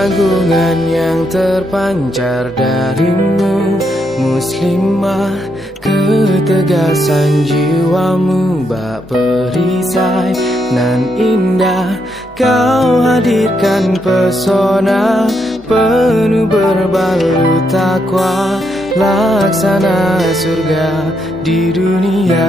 keagungan yang terpancar darimu, muslimah. Ketegasan jiwamu bak perisai nan indah. Kau hadirkan pesona penuh berbalut takwa, laksana surga di dunia.